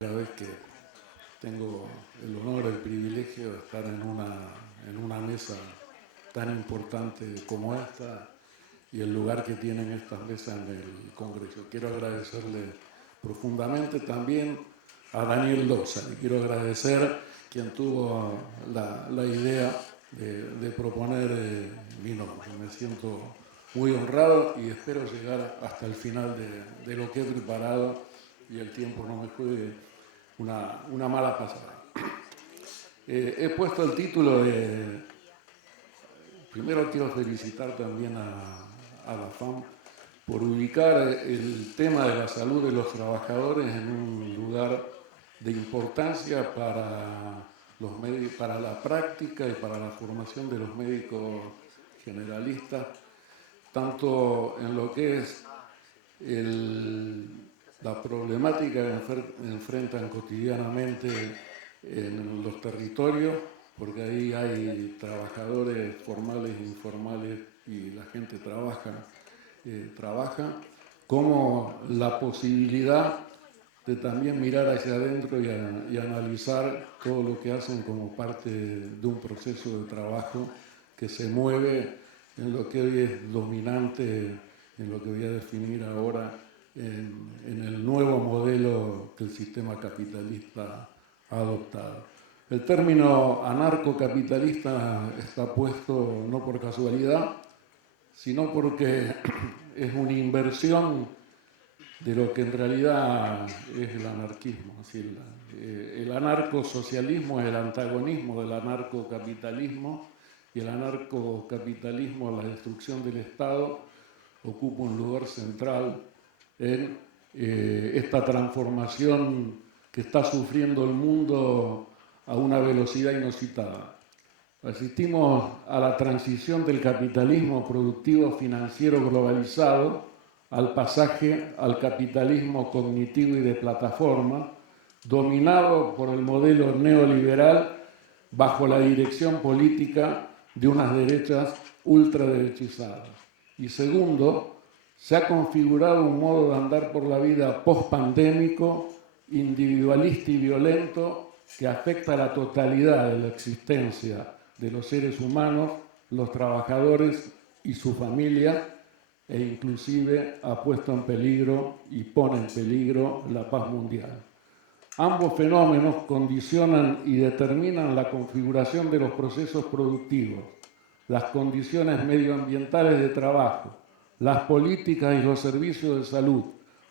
La vez que tengo el honor, el privilegio de estar en una mesa tan importante como esta y el lugar que tienen estas mesas en el Congreso. Quiero agradecerle profundamente también a Daniel Loza. Le quiero agradecer quien tuvo la idea de proponer mi nombre. Me siento muy honrado y espero llegar hasta el final de lo que he preparado y el tiempo no me juegue una mala pasada. He puesto el título de... Primero quiero felicitar también a la FAM por ubicar el tema de la salud de los trabajadores en un lugar de importancia para los médicos, para la práctica y para la formación de los médicos generalistas, tanto en lo que es la problemática que enfrentan cotidianamente en los territorios, porque ahí hay trabajadores formales e informales y la gente trabaja, como la posibilidad de también mirar hacia adentro y analizar todo lo que hacen como parte de un proceso de trabajo que se mueve en lo que hoy es dominante, en lo que voy a definir ahora, en el nuevo modelo que el sistema capitalista ha adoptado. El término anarcocapitalista está puesto no por casualidad, sino porque es una inversión de lo que en realidad es el anarquismo. Es decir, el anarcosocialismo es el antagonismo del anarcocapitalismo, y el anarcocapitalismo, la destrucción del Estado, ocupa un lugar central en esta transformación que está sufriendo el mundo a una velocidad inusitada. Asistimos a la transición del capitalismo productivo financiero globalizado al pasaje al capitalismo cognitivo y de plataforma, dominado por el modelo neoliberal bajo la dirección política de unas derechas ultraderechizadas. Y segundo, se ha configurado un modo de andar por la vida post-pandémico, individualista y violento, que afecta a la totalidad de la existencia de los seres humanos, los trabajadores y su familia, e inclusive ha puesto en peligro y pone en peligro la paz mundial. Ambos fenómenos condicionan y determinan la configuración de los procesos productivos, las condiciones medioambientales de trabajo, las políticas y los servicios de salud,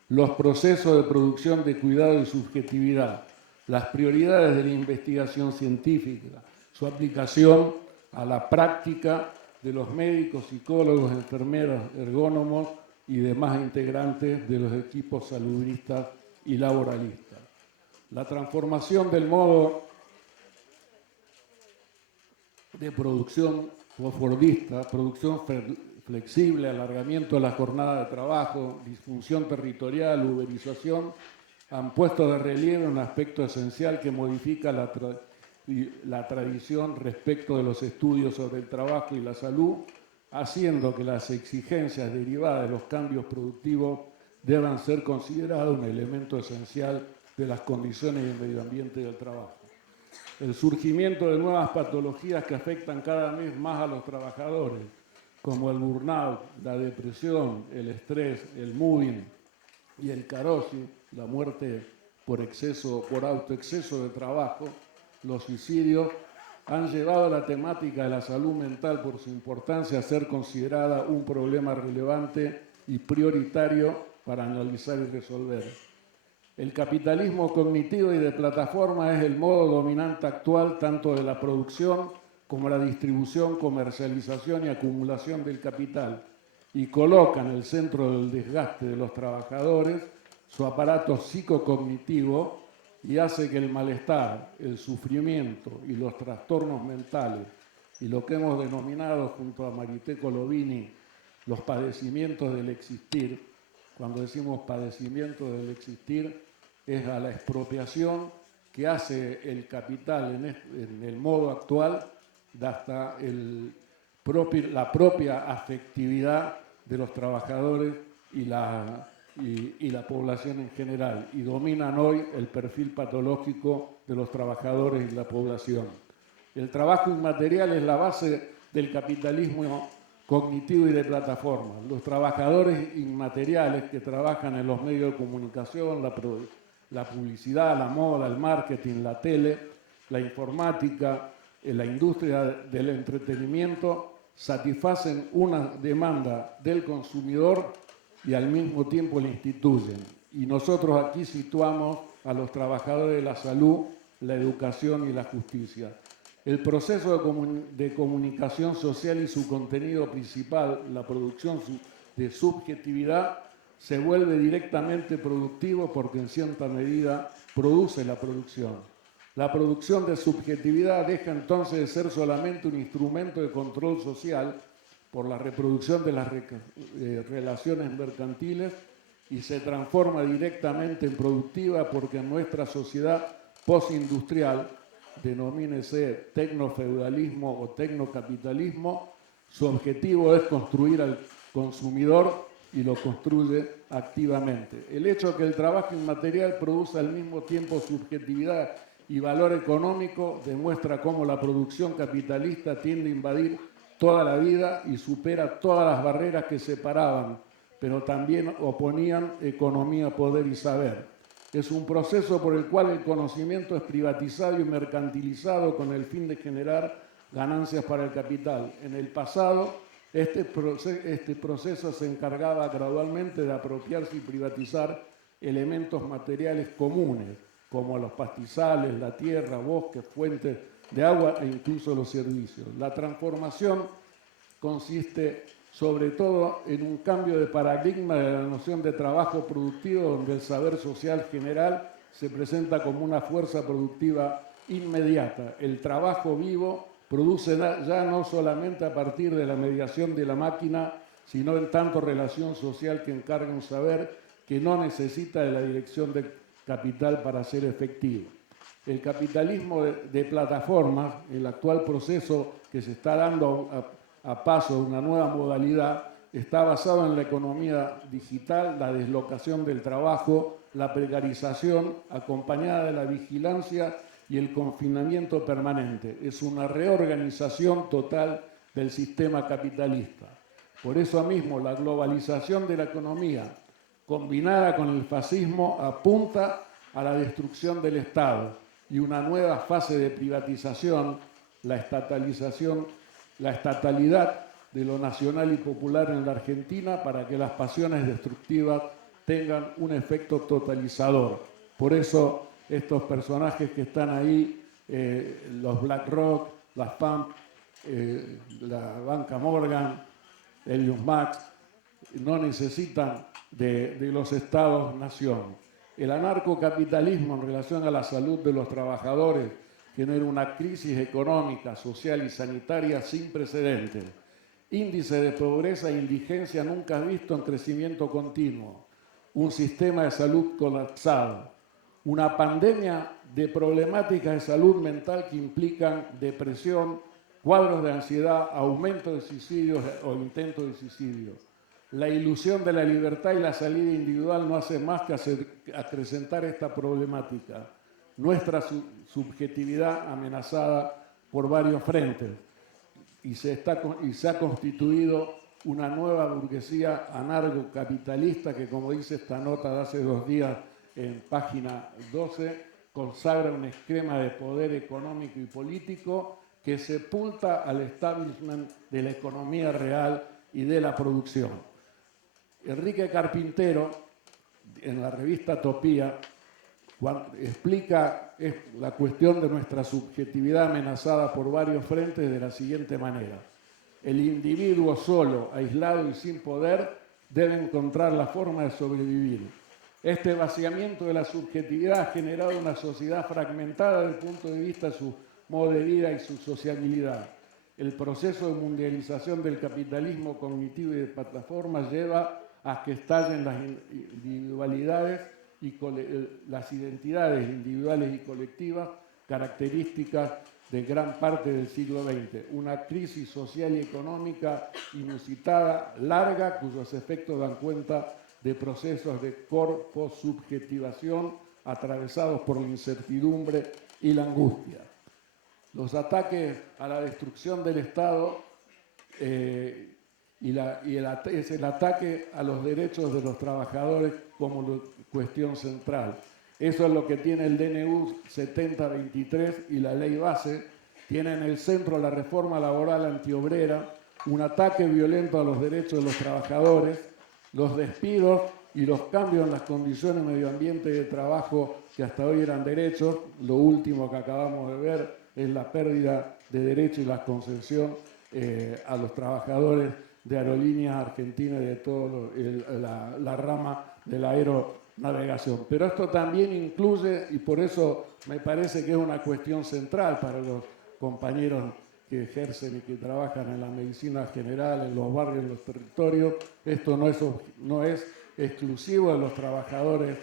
los procesos de producción de cuidado y subjetividad, las prioridades de la investigación científica, su aplicación a la práctica de los médicos, psicólogos, enfermeros, ergónomos y demás integrantes de los equipos saludistas y laboralistas. La transformación del modo de producción fordista, producción flexible, alargamiento de la jornada de trabajo, disfunción territorial, uberización, han puesto de relieve un aspecto esencial que modifica la tradición respecto de los estudios sobre el trabajo y la salud, haciendo que las exigencias derivadas de los cambios productivos deban ser consideradas un elemento esencial de las condiciones y el medio ambiente del trabajo. El surgimiento de nuevas patologías que afectan cada vez más a los trabajadores, como el burnout, la depresión, el estrés, el moving y el karoshi, la muerte por autoexceso de trabajo, los suicidios, han llevado a la temática de la salud mental por su importancia a ser considerada un problema relevante y prioritario para analizar y resolver. El capitalismo cognitivo y de plataforma es el modo dominante actual tanto de la producción como la distribución, comercialización y acumulación del capital, y coloca en el centro del desgaste de los trabajadores su aparato psicocognitivo y hace que el malestar, el sufrimiento y los trastornos mentales y lo que hemos denominado junto a Marité Colovini los padecimientos del existir. Cuando decimos padecimiento del existir, es a la expropiación que hace el capital en el modo actual, hasta la propia afectividad de los trabajadores y la y la población en general, y dominan hoy el perfil patológico de los trabajadores y la población. El trabajo inmaterial es la base del capitalismo cognitivo y de plataformas. Los trabajadores inmateriales que trabajan en los medios de comunicación, la publicidad, la moda, el marketing, la tele, la informática, la industria del entretenimiento, satisfacen una demanda del consumidor y al mismo tiempo la instituyen. Y nosotros aquí situamos a los trabajadores de la salud, la educación y la justicia. El proceso de comunicación social y su contenido principal, la producción de subjetividad, se vuelve directamente productivo porque en cierta medida produce la producción. La producción de subjetividad deja entonces de ser solamente un instrumento de control social por la reproducción de las relaciones mercantiles y se transforma directamente en productiva porque en nuestra sociedad postindustrial, denomínese tecnofeudalismo o tecnocapitalismo, su objetivo es construir al consumidor y lo construye activamente. El hecho de que el trabajo inmaterial produce al mismo tiempo subjetividad y valor económico demuestra cómo la producción capitalista tiende a invadir toda la vida y supera todas las barreras que separaban, pero también oponían economía, poder y saber. Es un proceso por el cual el conocimiento es privatizado y mercantilizado con el fin de generar ganancias para el capital. En el pasado, este proceso se encargaba gradualmente de apropiarse y privatizar elementos materiales comunes, como los pastizales, la tierra, bosques, fuentes de agua e incluso los servicios. La transformación consiste sobre todo en un cambio de paradigma de la noción de trabajo productivo, donde el saber social general se presenta como una fuerza productiva inmediata. El trabajo vivo produce ya no solamente a partir de la mediación de la máquina, sino en tanto relación social que encarga un saber que no necesita de la dirección del capital para ser efectivo. El capitalismo de plataformas, el actual proceso que se está dando a paso de una nueva modalidad, está basado en la economía digital, la deslocación del trabajo, la precarización acompañada de la vigilancia y el confinamiento permanente. Es una reorganización total del sistema capitalista. Por eso mismo la globalización de la economía, combinada con el fascismo, apunta a la destrucción del Estado y una nueva fase de privatización, la estatalización, la estatalidad de lo nacional y popular en la Argentina para que las pasiones destructivas tengan un efecto totalizador. Por eso estos personajes que están ahí, los BlackRock, las PAMP, la banca Morgan, Elios Max, no necesitan de los estados-nación. El anarcocapitalismo en relación a la salud de los trabajadores genera una crisis económica, social y sanitaria sin precedentes. Índice de pobreza e indigencia nunca visto en crecimiento continuo. Un sistema de salud colapsado. Una pandemia de problemáticas de salud mental que implican depresión, cuadros de ansiedad, aumento de suicidios o intentos de suicidio. La ilusión de la libertad y la salida individual no hace más que acrecentar esta problemática. Nuestra subjetividad amenazada por varios frentes y se ha constituido una nueva burguesía anarcocapitalista que, como dice esta nota de hace 2 días en página 12, consagra un esquema de poder económico y político que sepulta al establishment de la economía real y de la producción. Enrique Carpintero, en la revista Topía, explica la cuestión de nuestra subjetividad amenazada por varios frentes de la siguiente manera. El individuo solo, aislado y sin poder, debe encontrar la forma de sobrevivir. Este vaciamiento de la subjetividad ha generado una sociedad fragmentada desde el punto de vista de su modo de vida y su sociabilidad. El proceso de mundialización del capitalismo cognitivo y de plataformas lleva a que estallen las individualidades y las identidades individuales y colectivas, características de gran parte del siglo XX. Una crisis social y económica inusitada, larga, cuyos efectos dan cuenta de procesos de corposubjetivación atravesados por la incertidumbre y la angustia. Los ataques a la destrucción del Estado es el ataque a los derechos de los trabajadores como cuestión central. Eso es lo que tiene el DNU 7023 y la ley base. Tiene en el centro la reforma laboral antiobrera, un ataque violento a los derechos de los trabajadores, los despidos y los cambios en las condiciones de medio ambiente y de trabajo que hasta hoy eran derechos. Lo último que acabamos de ver es la pérdida de derechos y la concesión a los trabajadores de aerolíneas argentinas y de toda la rama de la aeronavegación. Pero esto también incluye, y por eso me parece que es una cuestión central para los compañeros que ejercen y que trabajan en la medicina general, en los barrios, en los territorios, esto no es exclusivo de los trabajadores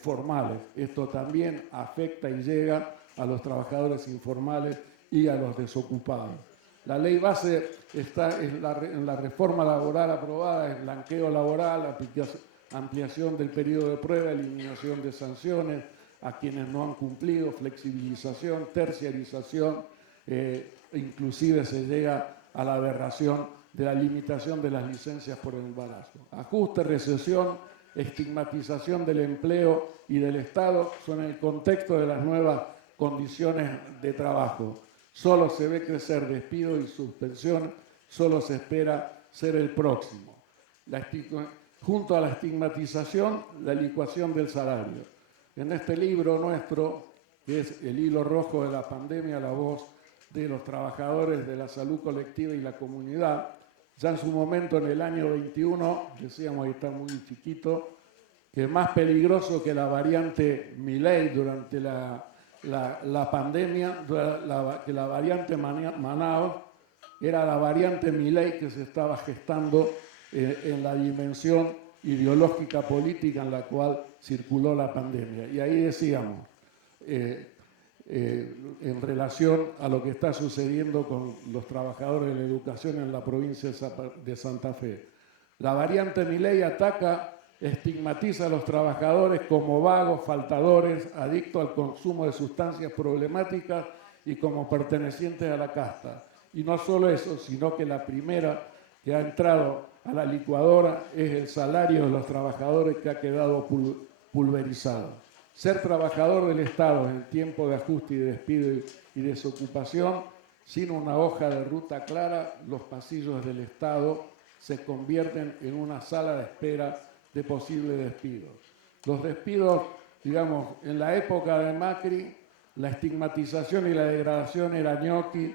formales, esto también afecta y llega a los trabajadores informales y a los desocupados. La ley base está en la reforma laboral aprobada, el blanqueo laboral, ampliación del periodo de prueba, eliminación de sanciones a quienes no han cumplido, flexibilización, terciarización, inclusive se llega a la aberración de la limitación de las licencias por embarazo. Ajuste, recesión, estigmatización del empleo y del Estado son el contexto de las nuevas condiciones de trabajo. Solo se ve crecer despido y suspensión, solo se espera ser el próximo. Junto a la estigmatización, la licuación del salario. En este libro nuestro, que es El hilo rojo de la pandemia, la voz de los trabajadores de la salud colectiva y la comunidad, ya en su momento en el año 21, decíamos que está muy chiquito, que más peligroso que la variante Milei durante la pandemia, que la variante Manaus era la variante Milei que se estaba gestando en la dimensión ideológica política en la cual circuló la pandemia. Y ahí decíamos, en relación a lo que está sucediendo con los trabajadores de la educación en la provincia de Santa Fe. La variante Milei ataca, estigmatiza a los trabajadores como vagos, faltadores, adictos al consumo de sustancias problemáticas y como pertenecientes a la casta. Y no solo eso, sino que la primera que ha entrado a la licuadora es el salario de los trabajadores que ha quedado pulverizado. Ser trabajador del Estado en tiempo de ajuste y despido y desocupación, sin una hoja de ruta clara, los pasillos del Estado se convierten en una sala de espera de posibles despidos. Los despidos, digamos, en la época de Macri, la estigmatización y la degradación era ñoqui,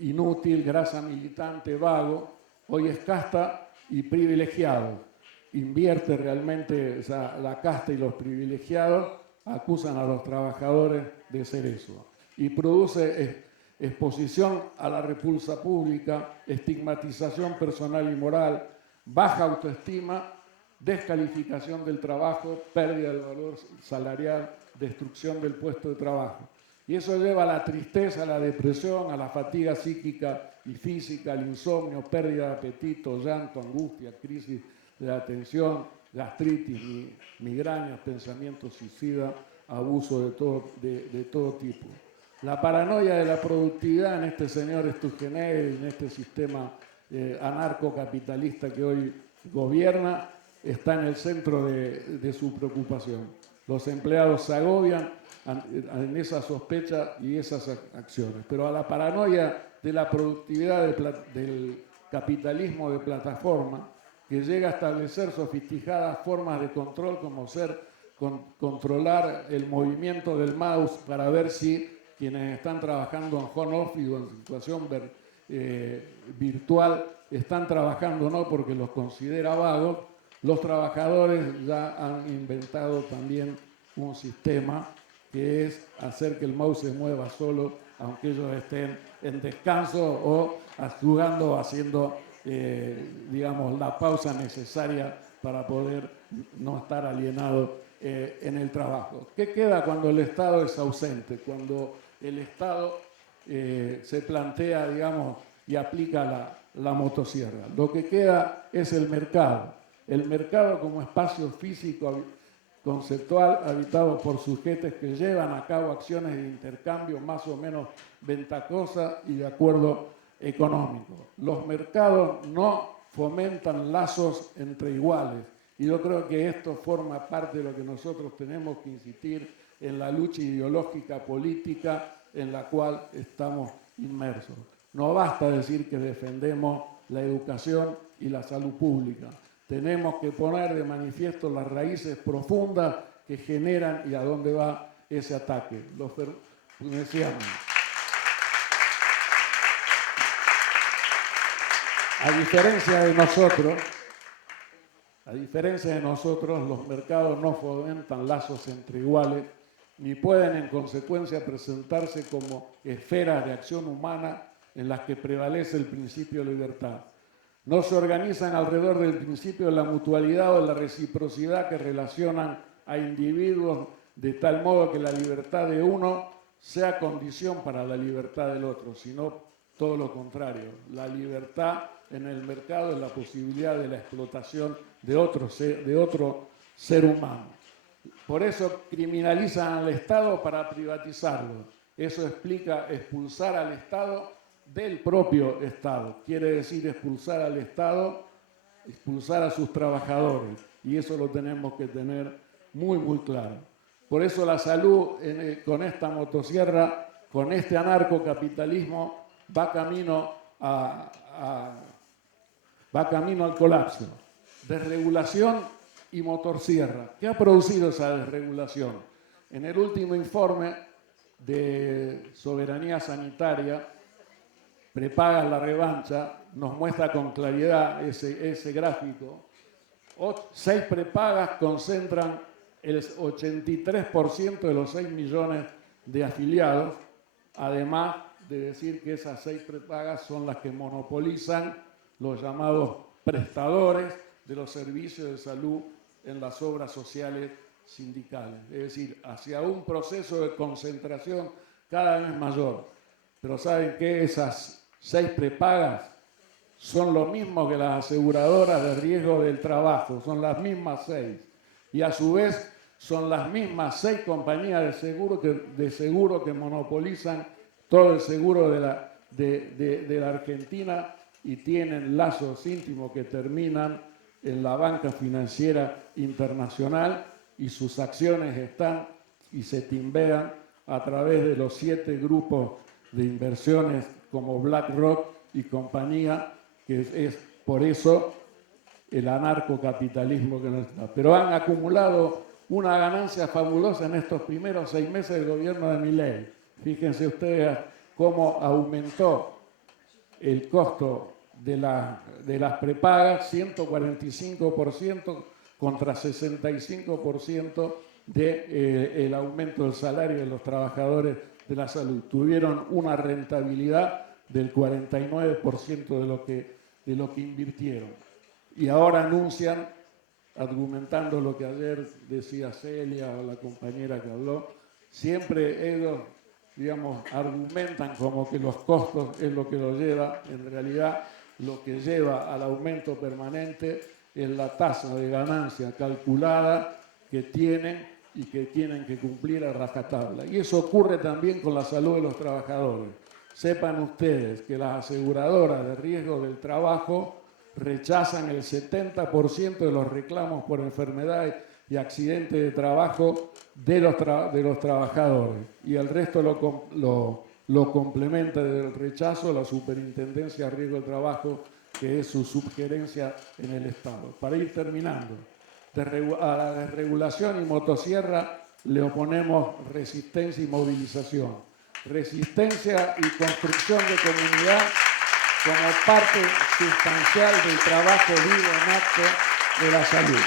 inútil, grasa militante, vago. Hoy es casta y privilegiado. Invierte realmente, o sea, la casta y los privilegiados acusan a los trabajadores de ser eso. Y produce exposición a la repulsa pública, estigmatización personal y moral, baja autoestima, descalificación del trabajo, pérdida del valor salarial, destrucción del puesto de trabajo. Y eso lleva a la tristeza, a la depresión, a la fatiga psíquica y física, al insomnio, pérdida de apetito, llanto, angustia, crisis de atención, gastritis, migrañas, pensamientos suicidas, abuso de todo tipo. La paranoia de la productividad en este señor Sturzenegger, en este sistema anarcocapitalista que hoy gobierna, está en el centro de su preocupación. Los empleados se agobian en esa sospecha y esas acciones. Pero a la paranoia de la productividad del capitalismo de plataforma, que llega a establecer sofisticadas formas de control como controlar el movimiento del mouse para ver si quienes están trabajando en home office o en situación virtual están trabajando o no porque los considera vagos. Los trabajadores ya han inventado también un sistema que es hacer que el mouse se mueva solo aunque ellos estén en descanso o jugando o haciendo digamos, la pausa necesaria para poder no estar alienado en el trabajo. ¿Qué queda cuando el Estado es ausente? Cuando el Estado se plantea, digamos, y aplica la motosierra. Lo que queda es el mercado. El mercado como espacio físico conceptual habitado por sujetos que llevan a cabo acciones de intercambio más o menos ventajosas y de acuerdo económico. Los mercados no fomentan lazos entre iguales, y yo creo que esto forma parte de lo que nosotros tenemos que insistir en la lucha ideológica política en la cual estamos inmersos. No basta decir que defendemos la educación y la salud pública. Tenemos que poner de manifiesto las raíces profundas que generan y a dónde va ese ataque. Decíamos, a diferencia de nosotros, los mercados no fomentan lazos entre iguales ni pueden en consecuencia presentarse como esferas de acción humana en las que prevalece el principio de libertad. No se organizan alrededor del principio de la mutualidad o de la reciprocidad que relacionan a individuos de tal modo que la libertad de uno sea condición para la libertad del otro, sino todo lo contrario. La libertad en el mercado es la posibilidad de la explotación de otro ser humano. Por eso criminalizan al Estado para privatizarlo. Eso explica expulsar al Estado del propio Estado. Quiere decir expulsar al Estado, expulsar a sus trabajadores. Y eso lo tenemos que tener muy, muy claro. Por eso la salud con esta motosierra, con este anarcocapitalismo, va camino al colapso. Desregulación y motosierra. ¿Qué ha producido esa desregulación? En el último informe de soberanía sanitaria, Prepagas la revancha, nos muestra con claridad ese gráfico. 6 prepagas concentran el 83% de los 6 millones de afiliados, además de decir que esas 6 prepagas son las que monopolizan los llamados prestadores de los servicios de salud en las obras sociales sindicales. Es decir, hacia un proceso de concentración cada vez mayor. Pero ¿saben qué? Esas 6 prepagas son lo mismo que las aseguradoras de riesgo del trabajo, son las mismas 6. Y a su vez son las mismas 6 compañías de seguro que monopolizan todo el seguro de la Argentina y tienen lazos íntimos que terminan en la banca financiera internacional, y sus acciones están y se timbean a través de los 7 grupos de inversiones como BlackRock y compañía, que es por eso el anarcocapitalismo que nos está. Pero han acumulado una ganancia fabulosa en estos primeros 6 meses del gobierno de Milei. Fíjense ustedes cómo aumentó el costo de las prepagas, 145% contra 65% del aumento del salario de los trabajadores de la salud. Tuvieron una rentabilidad del 49% de lo que invirtieron. Y ahora anuncian, argumentando lo que ayer decía Celia o la compañera que habló, siempre ellos, digamos, argumentan como que los costos es lo que los lleva. En realidad, lo que lleva al aumento permanente es la tasa de ganancia calculada que tienen y que tienen que cumplir a rajatabla. Y eso ocurre también con la salud de los trabajadores. Sepan ustedes que las aseguradoras de riesgo del trabajo rechazan el 70% de los reclamos por enfermedades y accidentes de trabajo de los trabajadores, y el resto lo complementa del rechazo la Superintendencia de Riesgo del Trabajo, que es su subgerencia en el Estado. Para ir terminando, a la desregulación y motosierra le oponemos resistencia y movilización. Resistencia y construcción de comunidad como parte sustancial del trabajo vivo en acto de la salud.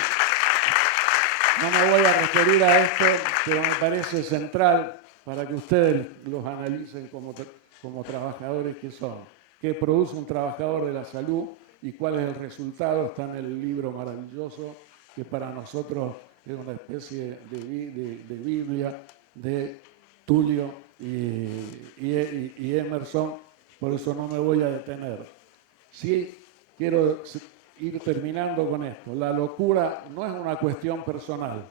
No me voy a referir a esto, pero me parece central para que ustedes los analicen como trabajadores que son. ¿Qué produce un trabajador de la salud y cuál es el resultado? Está en el libro maravilloso que para nosotros es una especie de Biblia de Tulio y Emerson, por eso no me voy a detener. Sí quiero ir terminando con esto. La locura no es una cuestión personal.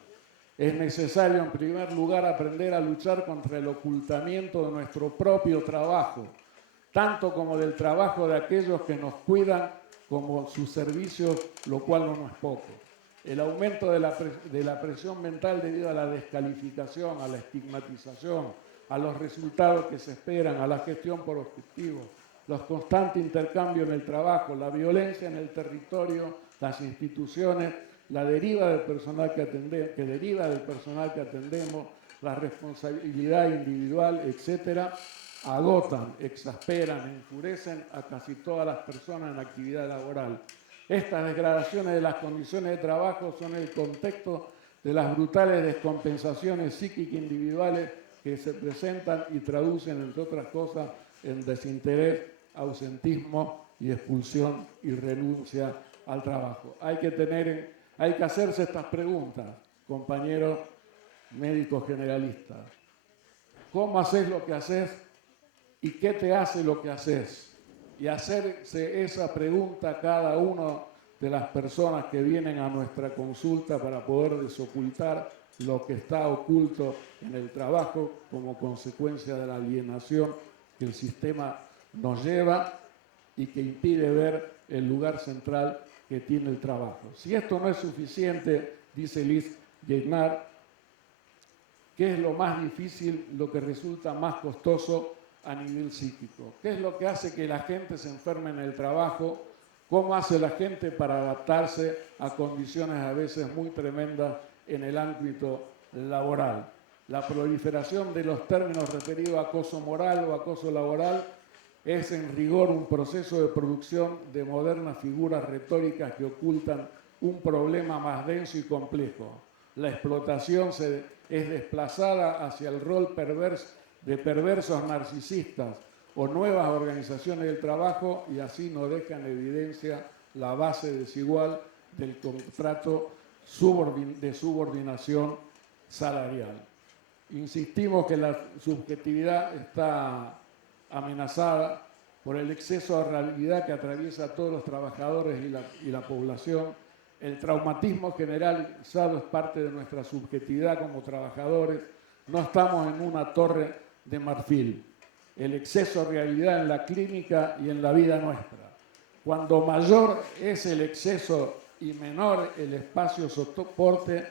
Es necesario, en primer lugar, aprender a luchar contra el ocultamiento de nuestro propio trabajo, tanto como del trabajo de aquellos que nos cuidan como sus servicios, lo cual no es poco. El aumento de la presión mental debido a la descalificación, a la estigmatización, a los resultados que se esperan, a la gestión por objetivos, los constantes intercambios en el trabajo, la violencia en el territorio, las instituciones, la deriva del personal que atendemos, la responsabilidad individual, etcétera, agotan, exasperan, enfurecen a casi todas las personas en actividad laboral. Estas degradaciones de las condiciones de trabajo son el contexto de las brutales descompensaciones psíquicas individuales que se presentan y traducen, entre otras cosas, en desinterés, ausentismo y expulsión y renuncia al trabajo. Hay que hacerse estas preguntas, compañeros médicos generalistas. ¿Cómo haces lo que haces y qué te hace lo que haces? Y hacerse esa pregunta a cada una de las personas que vienen a nuestra consulta para poder desocultar lo que está oculto en el trabajo como consecuencia de la alienación que el sistema nos lleva y que impide ver el lugar central que tiene el trabajo. Si esto no es suficiente, dice Liz Guignard, ¿qué es lo más difícil, lo que resulta más costoso a nivel psíquico? ¿Qué es lo que hace que la gente se enferme en el trabajo? ¿Cómo hace la gente para adaptarse a condiciones a veces muy tremendas en el ámbito laboral? La proliferación de los términos referidos a acoso moral o acoso laboral es en rigor un proceso de producción de modernas figuras retóricas que ocultan un problema más denso y complejo. La explotación es desplazada hacia el rol de perversos narcisistas o nuevas organizaciones del trabajo y así no deja en evidencia la base desigual del contrato de subordinación salarial. Insistimos que la subjetividad está amenazada por el exceso de realidad que atraviesa a todos los trabajadores y la población. El traumatismo generalizado es parte de nuestra subjetividad como trabajadores. No estamos en una torre de marfil. El exceso de realidad en la clínica y en la vida nuestra. Cuando mayor es el exceso y menor el espacio soporte,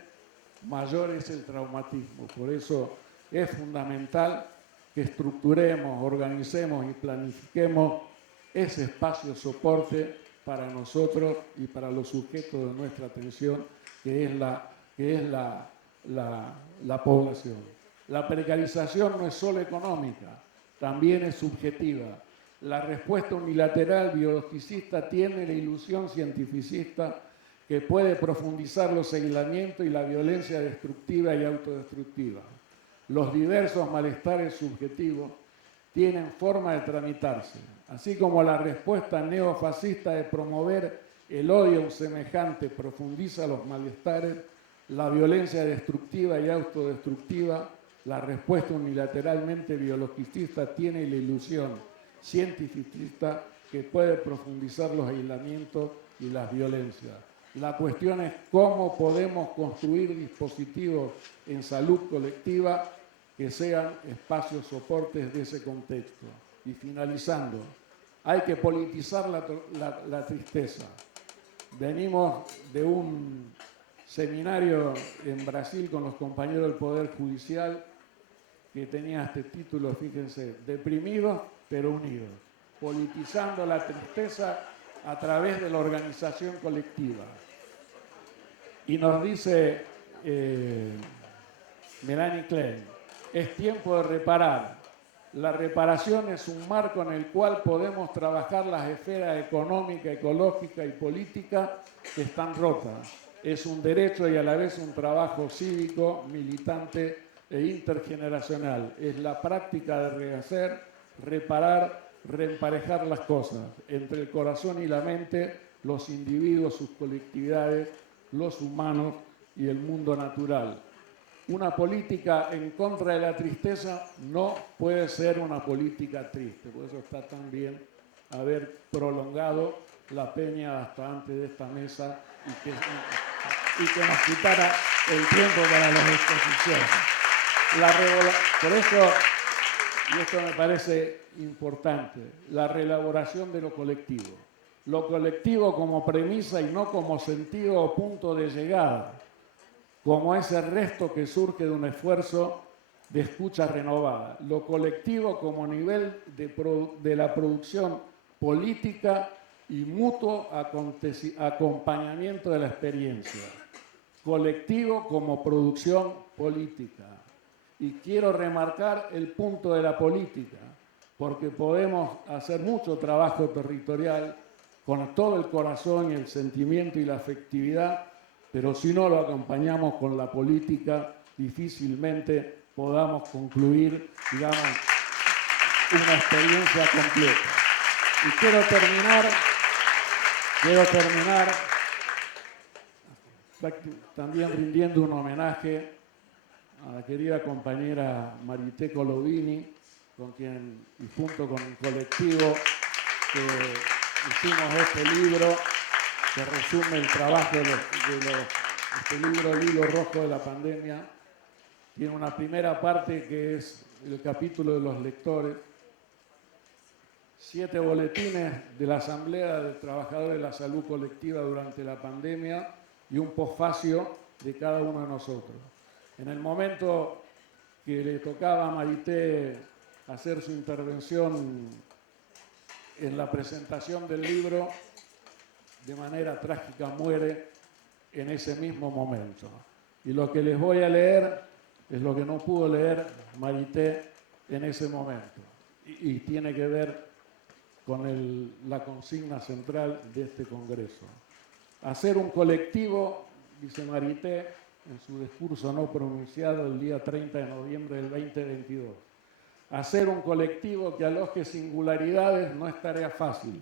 mayor es el traumatismo. Por eso es fundamental que estructuremos, organicemos y planifiquemos ese espacio soporte para nosotros y para los sujetos de nuestra atención, que es la población. La precarización no es solo económica, también es subjetiva. La respuesta unilateral biologicista tiene la ilusión cientificista que puede profundizar los aislamientos y la violencia destructiva y autodestructiva. Los diversos malestares subjetivos tienen forma de tramitarse, así como la respuesta neofascista de promover el odio a un semejante profundiza los malestares, la violencia destructiva y autodestructiva, la respuesta unilateralmente biologicista tiene la ilusión cientificista que puede profundizar los aislamientos y las violencias. La cuestión es cómo podemos construir dispositivos en salud colectiva que sean espacios soportes de ese contexto. Y finalizando, hay que politizar la tristeza. Venimos de un seminario en Brasil con los compañeros del Poder Judicial que tenía este título, fíjense, Deprimidos pero unidos, politizando la tristeza a través de la organización colectiva. Y nos dice Melanie Klein, es tiempo de reparar. La reparación es un marco en el cual podemos trabajar las esferas económica, ecológica y política que están rotas. Es un derecho y a la vez un trabajo cívico, militante e intergeneracional. Es la práctica de rehacer, reparar, reemparejar las cosas entre el corazón y la mente, los individuos, sus colectividades, los humanos y el mundo natural. Una política en contra de la tristeza no puede ser una política triste. Por eso está tan bien haber prolongado la peña hasta antes de esta mesa y que nos quitara el tiempo para las exposiciones. Por eso, y esto me parece importante, la reelaboración de lo colectivo. Lo colectivo como premisa y no como sentido o punto de llegada, como ese resto que surge de un esfuerzo de escucha renovada. Lo colectivo como nivel de la producción política y mutuo acompañamiento de la experiencia. Colectivo como producción política. Y quiero remarcar el punto de la política, porque podemos hacer mucho trabajo territorial con todo el corazón y el sentimiento y la afectividad, pero si no lo acompañamos con la política, difícilmente podamos concluir, digamos, una experiencia completa. Y quiero terminar también rindiendo un homenaje a la querida compañera Marité Colovini, con quien, y junto con el colectivo, que hicimos este libro que resume el trabajo este libro, El hilo rojo de la pandemia. Tiene una primera parte que es el capítulo de los lectores, 7 boletines de la Asamblea de Trabajadores de la Salud Colectiva durante la pandemia y un posfacio de cada uno de nosotros. En el momento que le tocaba a Marité hacer su intervención en la presentación del libro, de manera trágica muere en ese mismo momento. Y lo que les voy a leer es lo que no pudo leer Marité en ese momento. Y tiene que ver con la consigna central de este Congreso. Hacer un colectivo, dice Marité en su discurso no pronunciado el día 30 de noviembre del 2022. Hacer un colectivo que aloje singularidades no es tarea fácil,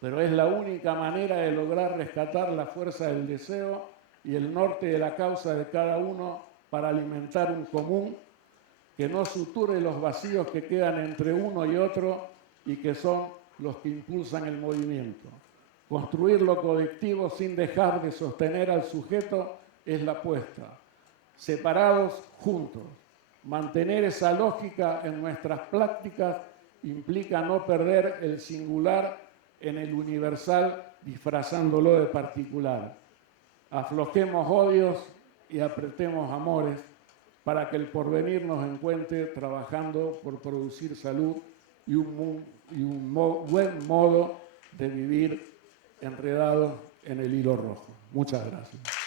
pero es la única manera de lograr rescatar la fuerza del deseo y el norte de la causa de cada uno para alimentar un común que no suture los vacíos que quedan entre uno y otro y que son los que impulsan el movimiento. Construir lo colectivo sin dejar de sostener al sujeto es la apuesta. Separados, juntos. Mantener esa lógica en nuestras prácticas implica no perder el singular en el universal, disfrazándolo de particular. Aflojemos odios y apretemos amores para que el porvenir nos encuentre trabajando por producir salud y un buen modo de vivir enredados en el hilo rojo. Muchas gracias.